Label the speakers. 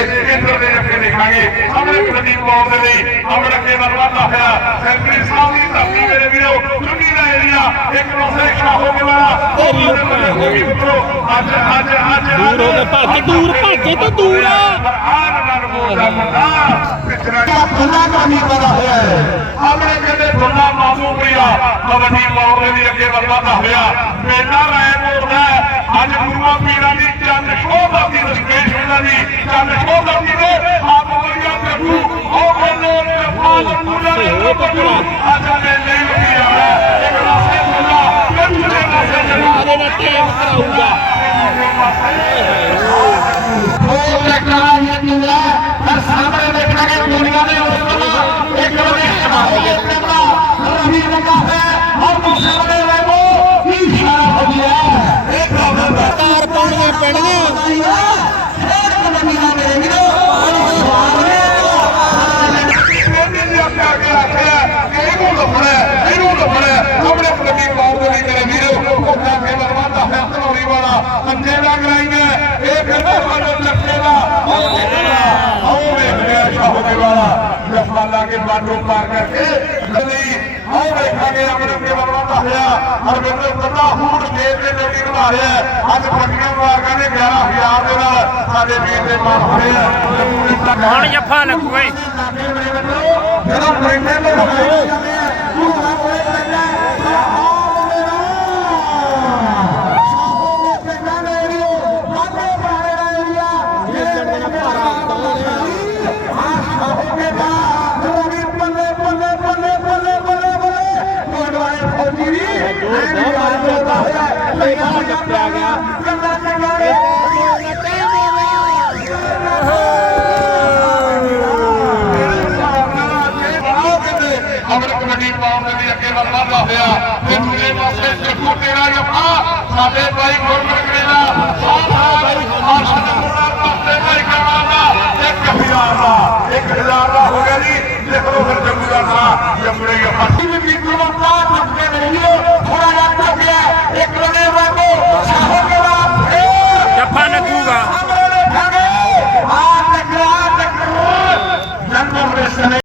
Speaker 1: ਕੇਂਦਰ ਦੇ ਅੱਗੇ ਦੇਖਾਂਗੇ ਸਾਹਮਣੇ ਕਬੱਡੀ ਪਾਉਣ ਦੇ ਲਈ ਆਪਣੇ ਅੱਗੇ ਵੱਲ ਵਧਦਾ ਹੋਇਆ ਸੈਂਟਰੀ ਸਾਹਿਬ ਦੀ ਧਰਤੀ ਮੇਰੇ ਵੀਰੋ ਚੁੰਨੀ ਦਾ ਏਰੀਆ ਇੱਕ ਪਾਸੇ ਸ਼ਾਹੋ ਕੇ ਵਾਲਾ ਉਹ ਦੂਜੇ ਪਾਸੇ ਹੋ ਗਈ ਮਿੱਤਰੋ ਅੱਜ ਅੱਜ ਅੱਜ
Speaker 2: ਦੂਰ ਹੋ ਕੇ ਭੱਜ ਦੂਰ ਭੱਜੇ ਤੋਂ ਦੂਰ ਆ
Speaker 1: ਆਨ ਮਨ ਮੋਦਾ ਮੁੰਡਾ ਪਿਛੜਾ ਫੁੱਲਾ ਦਾ ਨਹੀਂ ਪਤਾ ਹੋਇਆ ਹੈ ਆਪਣੇ ਕਹਿੰਦੇ ਫੁੱਲਾ ਮਾਮੂ ਪ੍ਰਿਆ ਕਬੱਡੀ ਪਾਉਣ ਦੇ ਲਈ ਅੱਗੇ ਵੱਲ ਵਧਦਾ ਹੋਇਆ ਮੇਲਾ ਰਾਏ ਮੋੜਦਾ ਅੱਜ ਗੁਰੂਆਂ ਪੀਰਾਂ ਦੀ ਚੰਦ ਸ਼ੋਹ ਬਾਤੀ ਟੇਪ ਕਰਾਊਗਾ ਉਹ ਟੈਕਨੋਲੋਜੀ ਦੀ ਹੈ ਪਰ ਸਾਹਮਣੇ ਦੇਖਾਂਗੇ ਦੁਨੀਆ ਦੇ ਉਸ ਤੋਂ ਇੱਕ ਵਾਰੀ ਹਮਾਰੀ ਆਪਣੇ ਰਵੀ ਲਗਾ ਹੈ ਹਰ ਮੁਸਲਮਾਨ ਵੇਖੋ ਕੀ ਇਸ਼ਾਰਾ ਹੋ ਗਿਆ ਇਹ ਪ੍ਰੋਬਲਮ ਤਾਰ ਪਾਉਣੀਆਂ ਪੈਣੀਆਂ ਫੇਰ ਕਮੀਆਂ ਮੇਰੇ ਵੀਰੇ ਲਾਈਨ ਹੈ ਇਹ ਫਿਰ ਤੁਹਾਨੂੰ ਲੱਖੇਗਾ ਉਹ ਦੇਖਣਾ। ਉਹ ਵੇਖਿਆ ਸ਼ਾਹੋਗੇ ਵਾਲਾ। ਜਸਮਾਲਾ ਕੇ ਬਾਡੋ ਪਾਰ ਕਰਕੇ ਗਲੀ ਉਹ ਵੇਖਾਂਗੇ ਆਪਣੇ ਅੱਗੇ ਬਣਾਉਂਦਾ ਹੋਇਆ। ਹਰਵਿੰਦਰ ਕੱਲਾ ਹੂੜ ਦੇਰ ਦੇ ਲੋਕੀ ਬਣਾ ਰਿਹਾ ਅੱਜ ਫੱਟੀਆਂ ਮਾਰਕਾਂ ਨੇ 11000 ਦੇ ਨਾਲ ਸਾਡੇ ਵੀਰ ਦੇ ਮਨ ਹੋਏ ਆ
Speaker 2: ਮਾਨ ਜੱਫਾ ਲੱਗੂਏ
Speaker 1: ਜਦੋਂ ਪ੍ਰਿੰਟਰ ਨੂੰ ਹੋਏ ਸਾਡੇ ਭਾਈ ਗੁਰਮੁਖ ਕੇਲਾ ਸਾਡਾ ਭਾਈ ਆਸ਼ਾ ਦਾ ਪਾਸੇ ਭਾਈ ਕਰਵਾਦਾ 1000 ਦਾ 1000 ਦਾ ਹੋ ਗਿਆ ਜੀ ਲਿਖ ਲਓ ਫਿਰ ਜੰਮੂ ਦਾ ਨਾਂ ਜੰਮੂ ਦੇ ਪਾਸੇ ਵੀ ਵੀ ਕਰਵਾ